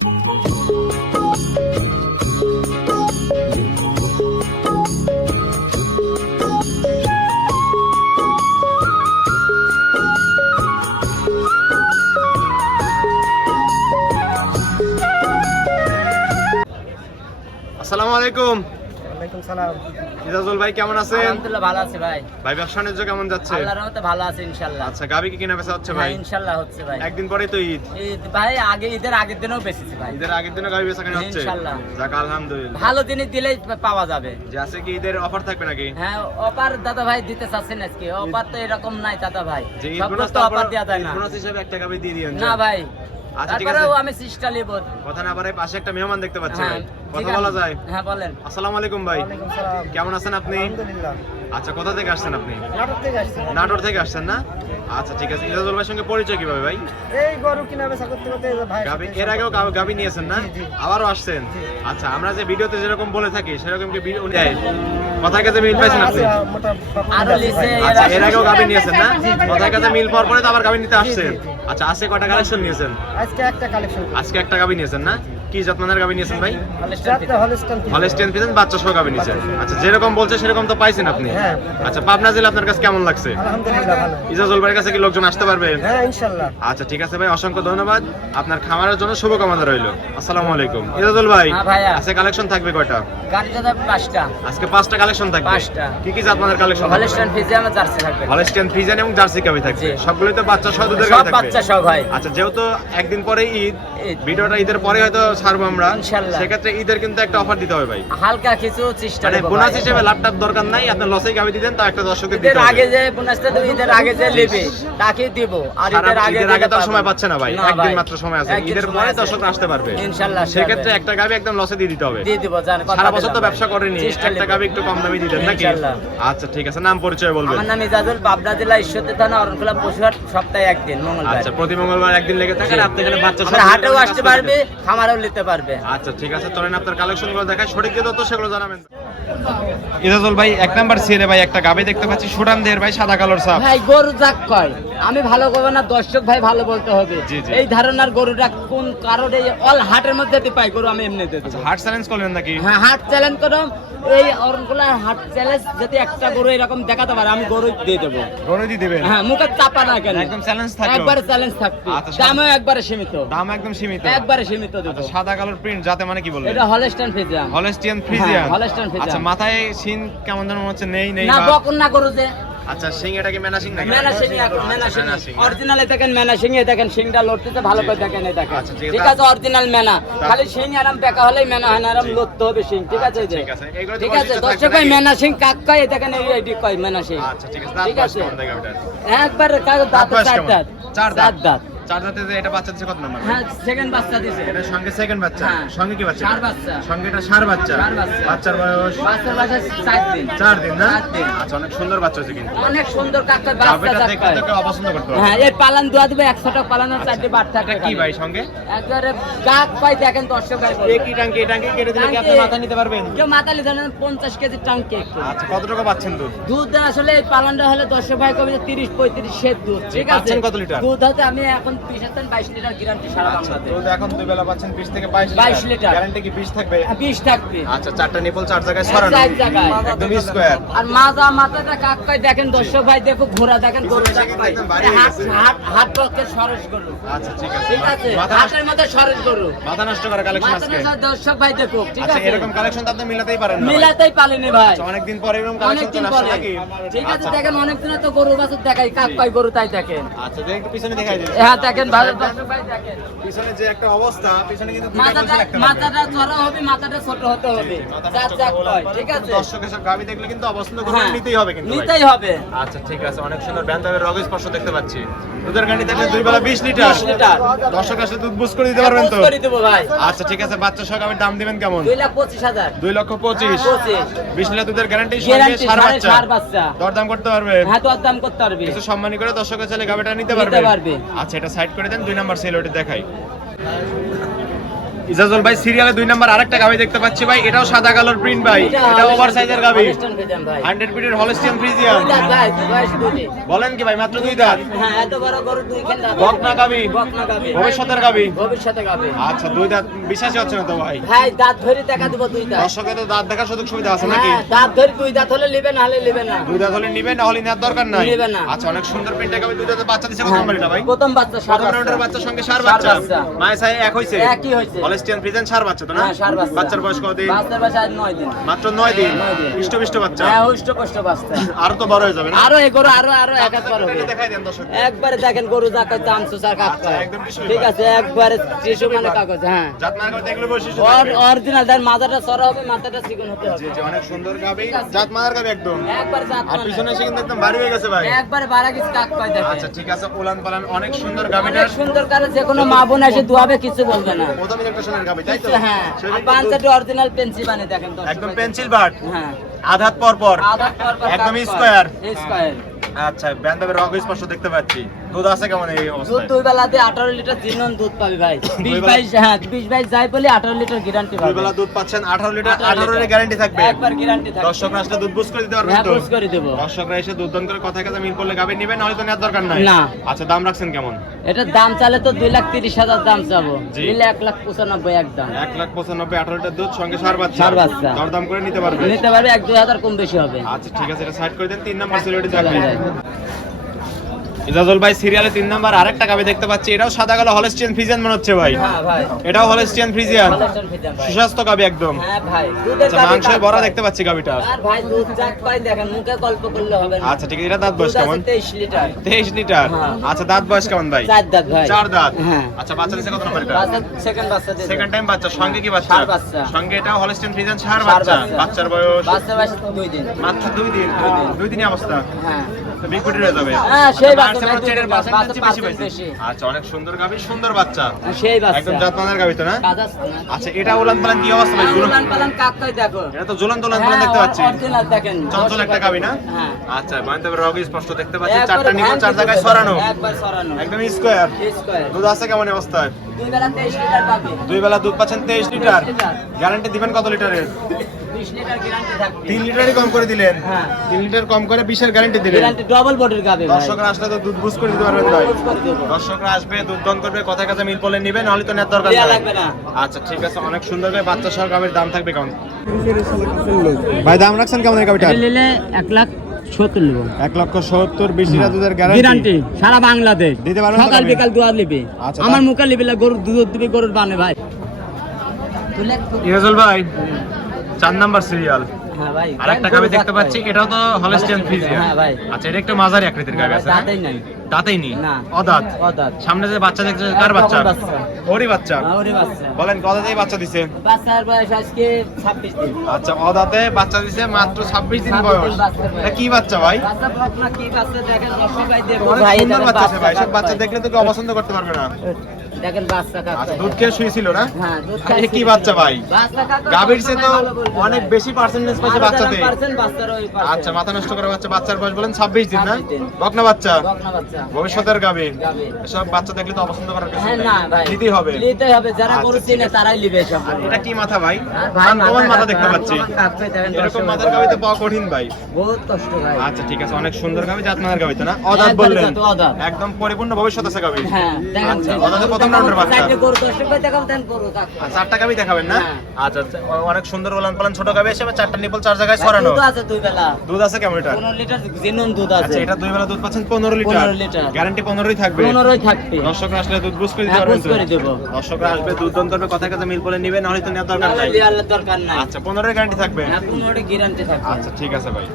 আসসালামু আলাইকুম। ওয়ালাইকুম সালাম। ইজাজুল ভাই কেমন আছেন? আলহামদুলিল্লাহ ভালো আছি ভাই। ভাই ব্যবসা বাণিজ্য কেমন যাচ্ছে? আল্লাহর রহমতে ভালো আছে ইনশাআল্লাহ। আচ্ছা, গাবি কি কিনা বেচা হচ্ছে ভাই? হ্যাঁ ইনশাআল্লাহ হচ্ছে ভাই। একদিন পরেই তো ঈদ। ঈদ ভাই ঈদের আগের দিনও বেচেছি ভাই। ঈদের আগের দিনও গাবি বেচা কেনা হচ্ছে? ইনশাআল্লাহ। যাক আলহামদুলিল্লাহ। ভালো জিনিস দিলেই পাওয়া যাবে। যে আছে কি ঈদের অফার থাকবে নাকি? হ্যাঁ অফার দাদা ভাই দিতে চাচ্ছেন আজকে। অফার তো এরকম নাই দাদা ভাই। যে ঈদ সব বোনাস তো অফার দেওয়া যায় না। বোনাস হিসেবে একটা গাবি দিয়ে দিয়েন। না ভাই। আচ্ছা ঠিক আছে। তারপরেও আমি চেষ্টা নেব। কথা না বাড়াই পাশে একটা মেহমান দেখতে পাচ্ছি ভাই। ঠিক কথা আছে। বলা যায়? হ্যাঁ বলেন। আসসালামু আলাইকুম ভাই। ওয়ালাইকুম সালাম। কেমন আছেন আপনি? আলহামদুলিল্লাহ। আচ্ছা, কোথা থেকে আসছেন আপনি? নাটক থেকে আসছি। নাটোর থেকে আসছেন না? আচ্ছা ঠিক আছে। ইজাজুল ভাইয়ের সঙ্গে পরিচয় কিভাবে ভাই? এই গরু কিনা বেচা করতে করতে ভাই। গাবি এর আগেও গাবি নিয়েছেন না? জি, জি। আবারও আসছেন? আচ্ছা, আমরা যে ভিডিওতে যেরকম বলে থাকি সেরকম কি ভিডিও দেয়? কথায় কাছে মিল পাইছেন আপনি? আরো লিসে আচ্ছা, এর আগেও গাবি নিয়েছেন না? কথায় কাছে মিল পাওয়ার পরে তো আবার গাবি নিতে আসছেন। আচ্ছা, আজকে কয়টা কালেকশন নিয়েছেন? আজকে একটা কালেকশন। আজকে একটা গাবি নিয়েছেন না? কি জাতমানের গাবি নিয়েছেন ভাই? হলস্টাইন। হলস্টেইন ফ্রিজিয়ান বাচ্চা সহ গাবি নিয়েছেন। আচ্ছা, যেরকম বলছে সেরকম তো পাইছেন আপনি? হ্যাঁ। আচ্ছা, পাবনা জেলা আপনার কাছে কেমন লাগছে? আলহামদুলিল্লাহ ভালো। ইজাজুল ভাইয়ের কাছে কি লোকজন আসতে পারবে? হ্যাঁ ইনশাআল্লাহ। আচ্ছা ঠিক আছে ভাই, অসংখ্য ধন্যবাদ। আপনার খামারের জন্য শুভকামনা রইল। আসসালামু আলাইকুম। ইজাজুল ভাই, হ্যাঁ ভাইয়া। আজকে কালেকশন থাকবে কয়টা? গাড়িটা দাম 5টা। আজকে 5টা কালেকশন থাকবে। 5টা। কি কি জাতমানের কালেকশন? হলস্টাইন ফ্রিজিয়ান জার্সি থাকবে। হলস্টেইন ফ্রিজিয়ান এবং জার্সি গাবি থাকবে। জি। সবগুলোই তো বাচ্চা সহ দুধের সব গাবি থাকবে। বাচ্চা সব হয়। আচ্ছা, যেহেতু একদিন পরে ঈদ, ঈদ। ভিডিওটা ঈদের পরে হয়তো ছাড়বো আমরা। ইনশাআল্লাহ। সেক্ষেত্রে ঈদের কিন্তু একটা অফার দিতে হবে ভাই। হালকা কিছু চেষ্টা মানে করব ভাই। বোনাস হিসেবে ল্যাপটপ দরকার নাই, আপনি লসেই গাবি দিবেন তা একটা দর্শকদের ঈদের দিতে আগে হবে। যে বোনাসটা দেব, ঈদের আগে যে নেবে তাকে দিব। আর ঈদের আগে ঈদের আগে তো আর সময় পাচ্ছে না ভাই, না একদিন ভাই। মাত্র সময় আছে। একদিন ঈদের সময় পরে আছে। দর্শকরা আসতে পারবে ইনশাআল্লাহ। সেক্ষেত্রে একটা গাবি একদম লসে দিয়ে দিতে হবে। দিয়ে দিব জান। সারা বছর তো ব্যবসা করেনি, একটা গাবি একটু কম দামে দিলেন নাকি? ইনশাআল্লাহ। আচ্ছা ঠিক আছে, নাম পরিচয় বলবেন। আমার নাম ইজাজুল, পাবনা জেলা ঈশ্বরদী থানা অরণখোলা পশুহাট, সপ্তাহে একদিন মঙ্গলবার। আচ্ছা, প্রতি মঙ্গলবার একদিন লেগে থাকে আর আপনি এখানে বাচ্চা আমরা সহ হাটেও কাজ আসতে করে পারবে, দিবেন। খামারেও নিতে পারবে। আচ্ছা ঠিক আছে, চলেন আপনার কালেকশন গুলো দেখাই, সঠিক যে তথ্য সেগুলো জানাবেন। ইজাজুল ভাই, এক নাম্বার সিএলে ভাই একটা গাবি দেখতে পাচ্ছি, সুরাম দেহের ভাই, সাদা কালোর সাপ। ভাই গরু যাক কয়, আমি ভালো করবো না, দর্শক ভাই ভালো বলতে হবে। জি, জি। এই ধারণার গরুটা কোন কারণে অল হাটের মধ্যে পাই গরু আমি এমনি দিতে। আচ্ছা, হার্ট চ্যালেঞ্জ করলেন নাকি? হ্যাঁ হাট চ্যালেঞ্জ করো, এই অরণখোলা হাট চ্যালেঞ্জ যদি একটা গরু এরকম দেখাতে পারে আমি গরু দিয়ে দেবো। গরু দিয়ে দিবেন? হ্যাঁ মুখে চাপা না কেন, একদম চ্যালেঞ্জ থাকবে। একবারে চ্যালেঞ্জ থাকবে। আচ্ছা, দামও একবারে সীমিত, দাম একদম সীমিত। একবারে সীমিত দেবো। আচ্ছা, সাদা কালোর প্রিন্ট যাতে মানে কি বললেন? এটা হলস্টাইন ফ্রিজিয়ান। Holstein Friesian. হ্যাঁ, হলস্টাইন ফ্রিজিয়ান। আচ্ছা, মাথায় সিন কেমন যেন মনে হচ্ছে নেই না বা- বকন না গরু যে আচ্ছা, সিং এটা কি মেনা সিং নাকি? মেনা সিং এখন মেনা সিং অরিজিনালে দেখেন, মেনা সিং এ দেখেন সিংটা লড়তেছে ভালো করে দেখেন, এই দেখেন আচ্ছা, ঠিক আছে। ঠিক আছে অরিজিনাল মেনা। খালি সিং আরাম বেকা হলেই মেনা হয় না, আরাম লড়তে হবে সিং। ঠিক আছে আচ্ছা, ঠিক আছে। এগুলো তো ঠিক আছে বৈশিষ্ট্য দর্শক থাকবে ভাই নাকি? মেনা সিং কাক কয়, এই দেখেন এই কয় মেনা সিং। আচ্ছা ঠিক আছে, ঠিক দাঁত আছে। কেমন দেখে ওটা? একবার কাগজ দাঁত বয়স চার কেমন? দাঁত চার চার দাঁত। চার দাঁতে যে এটা বাচ্চা দিচ্ছে কত নাম্বার? হ্যাঁ সেকেন্ড বাচ্চা দিছে। এটার সঙ্গে সেকেন্ড বাচ্চা, হ্যাঁ। সঙ্গে কি বাচ্চা? ষাঁড় বাচ্চা। সঙ্গে এটা ষাঁড় বাচ্চা। ষাঁড় বাচ্চা। বাচ্চার বয়স বাচ্চার বাচ্চা 4 দিন। 4 দিন না? 4 দিন। আচ্ছা, অনেক সুন্দর বাচ্চা হচ্ছে কিন্তু। অনেক সুন্দর কাক কয়, বাচ্চা গাভীটা যাক দেখলে কয়। তো কেউ অপছন্দ করতে পারবে। হ্যাঁ এই পালান দোয়া দিবে 100 পালানোর 4টি বাট থাকে। এটা কি ভাই সঙ্গে? একবারে গাক পাই দেখেন দর্শক ভাই বলবে। একই টাঙ্কি কেটে দিলে কি আপনি মাথা নিতে পারবেন? কেউ মাথা লিখে নেন 50 কেজি টাঙ্কি একটু। আচ্ছা, কত টাকা পাচ্ছেন দুধ? দুধ আসলে এই পালানটা হলে দর্শক ভাই কবে 30-35 সের দুধ। ঠিক আছে পাচ্ছেন কত লিটার? দুধ হতে আমি এখন 22 লিটার গ্যারান্টি সারা আচ্ছা, বাংলাতে। দুধ এখন দুই বেলা পাচ্ছেন 20 থেকে 22 22 লিটার। গ্যারান্টি কি 20 থাকবে? 20 থাকবে। আচ্ছা, চারটা নিপল চার জায়গায় ছড়ানো, চার জায়গায়। একদম স্কয়ার। আর মাথাটা কাক কয় দেখেন দর্শক ভাই, দেখো ঘোড়া দেখেন গরু পিছনে কাক কয়। একদম বাড়িয়ে হাট গেছে। হাট হাট পক্ষের সরস গরু। আচ্ছা ঠিক আছে, ঠিক আছে মাথা হাটের মধ্যে সরস গরু। মাথা নষ্ট করা কালেকশন আজকে। মাথাটা দর্শক ভাই দেখো। ঠিক আচ্ছা, আছে এরকম কালেকশন তো আপনি মিলাতেই পারেন না ভাই। মিলাতেই পারেনি ভাই। আচ্ছা, অনেকদিন পরে এরকম কালেকশন অনেকদিন চলে পরে। আসছে নাকি? ঠিক আছে আচ্ছা, দেখেন অনেকদিন তো গরু বাছুর দেখাই, কাক পাই গরু তাই দেখেন। আচ্ছা, যে একটু পিছনে দেখাই দিন। হ্যাঁ দেখেন ভালো দর্শক ভাই দেখেন। পিছনে যে একটা অবস্থা, পিছনে কিন্তু দুইটা মাথাটা কলসি রাখতে পারবেন। মাথাটা চড়া হবে, মাথাটা ছোট হতে হবে। মাথা চার নষ্ট চাক করে কয়, বলেন। ঠিক আছে দর্শক এসব গাভী দেখলে কিন্তু অপছন্দ করে হ্যাঁ, নিতেই হবে কিন্তু ভাই। নিতেই হবে। আচ্ছা ঠিক আছে, অনেক সুন্দর ব্যান্ডাবের রগ স্পর্শ দেখতে পাচ্ছি। দুধের গাড়ি থাকলে দুই বেলা 20 লিটার। 20 লিটার। দর্শক আসলে দুধ বুঝ করে দিতে পারবেন তো? বুঝ করে দেবো ভাই। আচ্ছা ঠিক আছে, বাচ্চা সহ গাভীর দাম দিবেন কেমন? 2,25,000 2,25,000 25 20 লিটার দুধের গ্যারান্টি সঙ্গে গ্যারান্টি ষাঁড় সাড়ে বাচ্চা। ষাঁড় বাচ্চা। দরদাম করতে পারবে? হ্যাঁ তো দাম করতে পারবি। কিছু সম্মানী করে দর্শকের ছেলে গাভীটা নিতে নিতে পারবে। পারবে। আচ্ছা, এটা সাইড করে দেন, 2 নাম্বার সেল ওটি দেখাই। ইজাজুল ভাই সিরিয়ালে 2 নাম্বার আরেকটা গাবি দেখতে পাচ্ছি ভাই, এটাও সাদা কালার প্রিন্ট ভাই, এটা ওভার সাইজের গাবি, হলস্টাইন ফ্রিজিয়ান ভাই। 100 পিটের হলস্টিয়ান ফ্রিজিয়ান। দুই দাঁত ভাই, বয়স দুটি। বলেন কি ভাই, মাত্র 2 দাঁত? হ্যাঁ, এত বড় গরু দুই খেল দাঁত। বকনা গাবি, বকনা গাবি। ভবিষ্যতের গাবি। ভবিষ্যতে গাবি। আচ্ছা 2 দাঁত বিশ্বাসই হচ্ছে না তো ভাই। ভাই দাঁত ধরে দেখা দিব দুই দাঁত। দর্শকের তো দাঁত দেখার সুযোগ সুবিধা আছে নাকি? হ্যাঁ, দাঁত ধরে দুই দাঁত হলে নেবে, না হলে নেবে না। 2 দাঁত হলে নিবে, না হলে নেওয়ার দরকার নাই। নিবে না। আচ্ছা অনেক সুন্দর প্রিন্টের গাবি, 2 দাঁতের বাচ্চা দিছে কত নাম্বার এটা ভাই? প্রথম বাচ্চা সার প্রথম রাউন্ডের বাচ্চার সঙ্গে সার ষাঁড় বাচ্চা। বাচ্চা। মায়ের সাথে এক হইছে? একই হইছে। হলস্টিয়ান ফ্রিজিয়ান সার বাচ্চা তো না? হ্যাঁ, ষাঁড় বাচ্চা। বাচ্চার বয়স কত দিন? বাচ্চার বয়স আজ 9 দিন। মাত্র 9 দিন। 9 দিন। হৃষ্টপুষ্ট বাচ্চা। হ্যাঁ, হুষ্ট-পুষ্ট বাচ্চা। আর তো বড় হয়ে যাবে না? আরো এই গরু আরো এক এক বার হবে। দেখাই দেন দর্শক। একবারে দেখেন গরু যাকে চামচু চার কাট আচ্ছা, করে। একদম টিস্যু ঠিক পেপার। আছে, একবারে টিস্যু মানে কাগজ। হ্যাঁ, জাতমান গাবি দেখলে বৈশিষ্ট্য ওর থাকবে। অরিজিনাল দেন, মাথাটা সরা হবে, মাথাটা চিকন হতে জি হবে। জি অনেক সুন্দর গাবি, জাতমানের গাবি একদম। একবার জাত আর মানে। পিছনে এসে কিন্তু একদম ভারী হয়ে গেছে ভাই। একবারে বারাকিস কাক কয় দেখেন। আচ্ছা ঠিক আছে, উলান পালান অনেক সুন্দর গাবিটা। অনেক সুন্দর কারে যে কোনো মা বোন এসে দুয়াবে কিছু বলবে না। প্রথমে একটা সোনার গাবি তাই তো? হ্যাঁ, সেটা আর কিন্তু পাঁচটা অরিজিনাল পেন্সিল বানিয়ে দেখেন দর্শক একদম ভাই। পেন্সিল বাট, হ্যাঁ, আধাত পর পর। আধা পর পর একদম কাক কয়। স্কয়ার। স্কয়ার। আচ্ছা ব্যান্ডাবের রগ স্পষ্ট দেখতে পাচ্ছি। দুধ আছে কেমন এই দুধ অবস্থায়? দুই বেলাতে 18 লিটার জিনন দুধ পাবি ভাই। 20-22 হ্যাঁ 20-22 যাই বলে 18 লিটার গ্যারান্টি দুই পাবে। বেলা দুধ পাচ্ছেন 18 লিটার, 18 18 এর গ্যারান্টি থাকবে। একবার গ্যারান্টি থাকবে। দর্শকরা আসলে দুধ বুঝ করে দিতে পারবেন হ্যাঁ, তো? বুঝ করে দেব। দর্শকরা এসে দুধ দান করে কথা কাজে মিল করলে গাবি নেবেন, নাহলে তো নেওয়ার দরকার নাই। না। আচ্ছা দাম রাখছেন কেমন? এটার দাম চালে তো 2,30,000 দাম চাবো। জি। নিলে 1,95,000 একদম। 1,95,000 18 লিটার দুধ সঙ্গে সার বাচ্চা। ষাঁড় বাচ্চা। দরদাম করে নিতে পারবে। নিতে পারবে 1-2,000 কম বেশি হবে। আচ্ছা ঠিক আছে, এটা সাইড করে দেন। 3 নাম্বার সিলেটি চলে থাকবে। যায়। ইজাজুল ভাই সিরিয়ালে 3 নাম্বার আরেকটা গাবি দেখতে পাচ্ছি, এটাও সাদা কালো হলস্টিয়ান ফ্রিজিয়ান মনে হচ্ছে ভাই। হ্যাঁ ভাই। এটাও হলস্টিয়ান ফ্রিজিয়ান, হলস্টাইন ফ্রিজিয়ান ভাই। সুস্বাস্থ্য গাবি একদম। হ্যাঁ ভাই, দুধের আচ্ছা গাভী মাংসে কাক ভরা ভাই। দেখতে পাচ্ছি গাবিটা। আর ভাই দুধ যাক পাই দেখেন, মুখে গল্প করলে হবে না। আচ্ছা ঠিক আছে, এটা দাঁত বয়স দুধ আছে কেমন? 23 লিটার। 23 লিটার। হ্যাঁ। আচ্ছা দাঁত বয়স কেমন ভাই? 4 দাঁত ভাই। 4 দাঁত। হ্যাঁ। আচ্ছা বাচ্চা দিছে কত নাম্বার এটা? বাচ্চা সেকেন্ড বাচ্চা দিয়ে সেকেন্ড টাইম বাচ্চা, সঙ্গে কি বাচ্চা? ষাঁড় বাচ্চা। সঙ্গে এটাও হলস্টিয়ান ফ্রিজিয়ান ষাঁড় ষাঁড় বাচ্চা। বাচ্চা। বাচ্চার বয়স বাচ্চা বয়স 2 দিন। মাত্র 2 দিন। দুই দিন। 2 দিনই অবস্থা। হ্যাঁ। তো বিগ ফুটের হয়ে যাবে। হ্যাঁ, সেই আচ্ছা, বাচ্চা, মার্চের দুই দিন চেটের বাচ্চা, পার্সেন্টেজ বেশি 5% পাইছে। বেশি। আচ্ছা অনেক সুন্দর গাবি, সুন্দর বাচ্চা। সেই বাচ্চা। একদম জাতমানের গাবি তো না? কাজাস না। আচ্ছা এটা উলান পালান কি অবস্থা ভাই? উলান পালান কাক কয় দেখো। এটা তো ঝুলান তোলান পালান হ্যাঁ, দেখতে পাচ্ছি। অরিজিনাল দেখেন। চঞ্চল একটা গাবি না? হ্যাঁ। আচ্ছা বান্তাবে রগ স্পষ্ট দেখতে পাচ্ছি, একবারে চারটা নিকল ভ্যান চার জায়গায় দিতে সরানো। হবে, একবার সরানো। একদম স্কয়ার। স্কয়ার। দুধ আছে কেমন অবস্থায়? দুই বেলা 23 লিটার পাবে। 2 বেলা দুধ পাচ্ছেন 23 লিটার। 23 লিটার। গ্যারান্টি দিবেন কত লিটারের? 20 লিটার গ্যারান্টি থাকবে। 3 লিটারই কম করে দিলেন। হ্যাঁ। 3 লিটার কম করে 20 এর গ্যারান্টি দিলেন। গ্যারান্টি ডবল বডির গাবে ভাই। দর্শকরা আসলে তো দুধ বুঝ করে দিতে পারবেন ভাই। বুঝ করে দেবো। দর্শকরা আসবে, দুধ দন করবে, কথা কাজে মিল করলে নেবেন, নাহলে তো নেওয়ার দরকার দেয়া নাই। লাগবে না। আচ্ছা ঠিক আছে, অনেক সুন্দর করে বাচ্চা সহ গাবির দাম থাকবে কেমন? ভাই দাম রাখছেন কেমন এই গাবিটা? এটা নিলে 1,70,000 নেব। 1,70,000 20 লিটার দুধের গ্যারান্টি। গ্যারান্টি সারা বাংলাদেশ। দিতে পারবেন তো সকাল গাভী? বিকাল দুয়ার নিবে। আচ্ছা, আমার তা- মুখে নিবে না, গরুর দুধ দিবে, গরুর বানে ভাই। তুলে ইরাজুল ভাই 4 নাম্বার সিরিয়াল হ্যাঁ ভাই। আরেকটা গাবি দেখতে পাচ্ছি, এটাও তো হলস্টিয়ান ফ্রিজিয়ান। হ্যাঁ ভাই। আচ্ছা এটা একটু মাঝারি আকৃতির গাবি আছে না? দাঁতেই নাই। দাঁতেই নি? না। অদাঁত। অদাঁত। সামনে যে বাচ্চা দেখতে কার বাচ্চা? তখন বাচ্চা। ওরই বাচ্চা। ওরে বাচ্চা। বলেন কততেই বাচ্চা দিছে? বাচ্চার বয়স আজকে 26 দিন। আচ্ছা অদাঁতে বাচ্চা দিছে মাত্র 26 দিন 26 বয়স। দিন বাচ্চার বয়স। এটা কি বাচ্চা ভাই? বাচ্চা বকনা কি বাচ্চা দেখেন, দর্শক ভাই দেখো অনেক ভাই, সুন্দর দেখেন বাচ্চা আছে ভাই, সব কাক বাচ্চা ভাই। দেখলে তো কেউ অপছন্দ করতে পারবে না। দেখেন বাচ্চা কাক আচ্ছা ভাই। দুধ খেয়ে শুয়েছিল না? হ্যাঁ, দুধ আরে খাইছে। কি বাচ্চা ভাই? বাচ্চা কাক গাভীর চেয়ে তো ভালো বলবে অনেক ভাই। বেশি পার্সেন্টেজ পাইছে আরো বাচ্চাতে। যারা পারছেন, বাচ্চারও ওই পারছেন। আচ্ছা মাথা নষ্ট করে বাচ্চা, বাচ্চার বয়স বলেন 26 দিন না? 26 দিন। বকনা বাচ্চা, বকনা বাচ্চা। ভবিষ্যতের গাভী। গাভী। এসব বাচ্চা দেখলে তো অপছন্দ করার কিছু হ্যাঁ নেই। না ভাই। নিতেই হবে। নিতেই হবে, যারা আচ্ছা, গরু ঠিক চিনে আছে। তারাই নিবে সব। আর এটা কি মাথা ভাই? আর ভাই তোমার মাথা কাক দেখতে ভাই, পাচ্ছি। তোমার কাক ভাই দেখেন, এরকম দর্শক মাথার ভাই। গাভী তো পাওয়া কঠিন ভাই। বহুত কষ্ট ভাই। আচ্ছা ঠিক আছে, অনেক সুন্দর গাভী, জাতমানের গাভী তো না? অদাঁত একবারে বললেন। জাত, অদাঁত। একদম পরিপূর্ণ ভবিষ্যৎ আছে গাভী। হ্যাঁ দেখেন, আচ্ছা, দেখেন। ওটাতে প্রথম রাউন্ডের বাচ্চা। চারটে গরু, দর্শক ভাই দেখাবো, দেন গরু কাক ভাই। আর 4টা গাভী দেখাবেন না? হ্যাঁ। আচ্ছা আচ্ছা, অনেক সুন্দর ওলান পালান ছোট গাভী এসে 4টা নিপল 4 জায়গায় ছড়ানো। দুধ আছে দুই বেলা। দুধ আছে কেমন এটা? 15 লিটার জেনুইন দুধ আছে। আচ্ছা এটা 2 বেলা দুধ পাচ্ছেন 15 লিটার। 15 লিটার। গ্যারান্টি 15ই থাকবে। 15ই থাকবে। দর্শকরা আসলে দুধ বুঝ করে দিতে হ্যাঁ, পারবেন বুঝ তো? করে দেবো। দর্শকরা আসবে, দুধ দন করবে, কথা কাজে মিল করে নেবে, না হলে তো নেওয়ার দরকার নাহলে নাই। লিয়ালের দরকার নাই। আচ্ছা 15 এর গ্যারান্টি থাকবে। হ্যাঁ, 15 গ্যারান্টি থাকবে। আচ্ছা ঠিক আছে ভাই।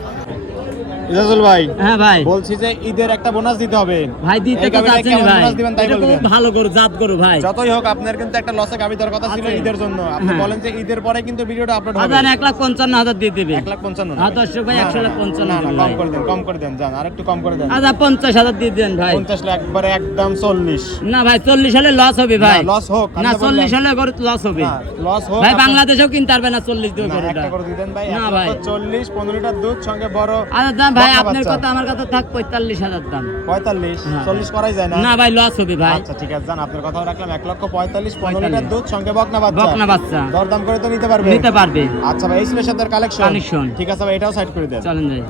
ইজাজুল ভাই হ্যাঁ ভাই। বলছি যে ঈদের একটা বোনাস দিতে হবে। ভাই দিতে এই তো গাভীটা যাচ্ছেন কেমন ভাই। বোনাস দিবেন তাই এটা বলবেন। খুব ভালো গরু, জাত গরু ভাই। যতই হোক আপনার কিন্তু একটা লসে গাভী দেওয়ার কথা ছিল আছে। ঈদের জন্য। আপনি হ্যাঁ। বলেন যে ঈদের পরে কিন্তু ভিডিওটা আপলোড হবে। আদান 1,55,000 দিয়ে দেবে। 1,55,000 হ্যাঁ, দর্শক ভাই, 1,55,000 না না, দিবেন কম ভাই। করে দেন, কম করে দেন, জান আর একটু কম করে দেন। আদা 50,000 দিয়ে দেন ভাই। 50 লাখ একবারে একদম 40। না ভাই, 40 হলে লস হবে ভাই। লস হোক, না, আমি তো 40 বললাম। হলে গরু লস হবে। না, লস হোক। ভাই আপনার- বাংলাদেশেও কিনতে পারবে না 40 দিয়ে না, গরুটা। একটা করে দিবেন ভাই। না এক ভাই। লক্ষ 40, 15 লিটার দুধ সঙ্গে বড়। আদা দাম ভাই বকনা আপনার বাচ্চা। কথা আমার কথা থাক 45,000 দাম 45 হ্যাঁ। 40 করাই যায় না? না ভাই লস হবে ভাই। আচ্ছা ঠিক আছে, জান আপনার কথাও রাখলাম 1,45,000 15 45 লিটার দুধ সঙ্গে বকনা বাচ্চা। বকনা বাচ্চা দরদাম করে তো নিতে পারবে? নিতে পারবে। আচ্ছা ভাই এই ছিল সাথে কালেকশন। Collection। ঠিক আছে ভাই এটাও সাইড করে দেন। চলেন ভাই।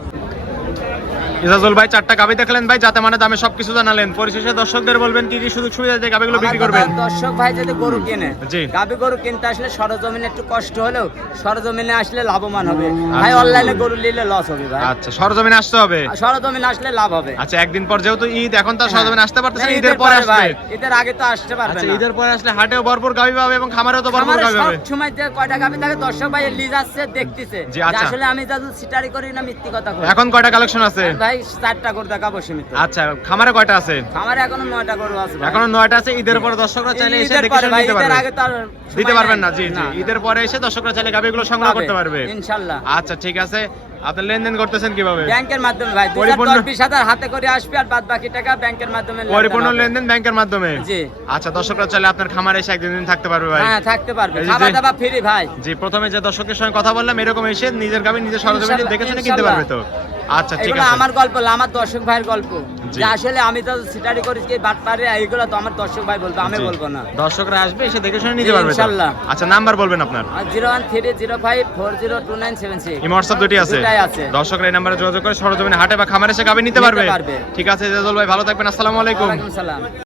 ইজাজুল ভাই চারটা গাবি দেখলেন ভাই, যাতে মানে দামে সবকিছু জানালেন। পরিশেষে দর্শকদের বলবেন কি কি সুযোগ সুবিধা দিয়ে গাবিগুলো বিক্রি করবেন? দর্শক ভাই যদি গরু কিনে, জি। গাবি গরু কিনতে আসলে সরজমিনে একটু কষ্ট হলেও সরজমিনে আসলে লাভবান হবে ভাই। অনলাইনে গরু নিলে লস হবে ভাই। আচ্ছা সরজমিনে আসতে হবে। আর সরজমিনে আসলে লাভ হবে। আচ্ছা একদিন পর যেহেতু ঈদ, এখন তার সরজমিনে আসতে পারতেছে না, না, ঈদের পরে ভাই, আসবে। ঈদের আগে তো আসতে পারবে আচ্ছা না। ঈদের পরে আসলে হাটেও ভরপুর গাবি পাবে এবং খামারেও তো ভরপুর আমারে গাবি সব পাবে। সময় যে কয়টা গাবি থাকে দর্শক ভাই লিজ আসছে দেখতেছে জি, যে আচ্ছা। আসলে আমি যাতে সিটারি করি না মিথ্যি কথা করি। এখন কয়টা কালেকশন আছে? ভাই 4টা গরু দেখাবো সীমিত। আচ্ছা খামারে কয়টা আছে? আমার এখনো 9টা গরু আছে ভাই। এখনো 9টা আছে। ঈদের পরে দর্শকরা চাইলে এসে ঈদের দেখে পরে শুনে ভাই, নিতে ঈদের পারবে। আগে তো আর দিতে সময় পারবেন না? নাই। জি জি, ঈদের পরে এসে দর্শকরা চাইলে গাবিগুলো সংগ্রহ পাবে, করতে পারবে ইনশাআল্লাহ। আচ্ছা ঠিক আছে। আপনি লেনদেন করতেছেন কিভাবে? ব্যাংকের মাধ্যমে ভাই। পরিপূর্ণ- 20,000 হাতে করে আসবে আর বাদ বাকি টাকা ব্যাংকের মাধ্যমে লেনদেন পরিপূর্ণ হবে। লেনদেন ব্যাংকের মাধ্যমে? জি। আচ্ছা দর্শকরা চাইলে আপনার খামারে এসে একদিন দিন থাকতে পারবে ভাই? হ্যাঁ থাকতে পারবে, এই যে- খাওয়া দাওয়া ফ্রি ভাই। জি, প্রথমে যে দর্শকের সঙ্গে কথা বললাম এরকম এসে নিজের গাবি নিজের সরজমিনে ইনশাআল্লাহ, দেখে শুনে কিনতে পারবে তো? আচ্ছা ঠিক এগুলো আছে। আমার গল্প না, আমার দর্শক ভাইয়ের গল্প। জি। যে আসলে আমি তো সিটারি করি কি বাট পারে, এইগুলো তো আমার দর্শক ভাই বলবে, আমি জি। বলবো না। দর্শকরা আসবে এসে দেখে শুনে নিতে জি, পারবে তো? ইনশাআল্লাহ। আচ্ছা নাম্বার বলবেন আপনার? আর 01305402976 এই হোয়াটসঅ্যাপ দুটি আছে? দুটাই আছে। দর্শকরা এই নাম্বারে যোগাযোগ করে সরজমিনে হাটে বা খামারে এসে গাবি নিতে নিতে পারবে। পারবে। ঠিক আছে ইজাজুল ভাই, ভালো থাকবেন। আসসালামু আলাইকুম। ওয়ালাইকুম সালাম।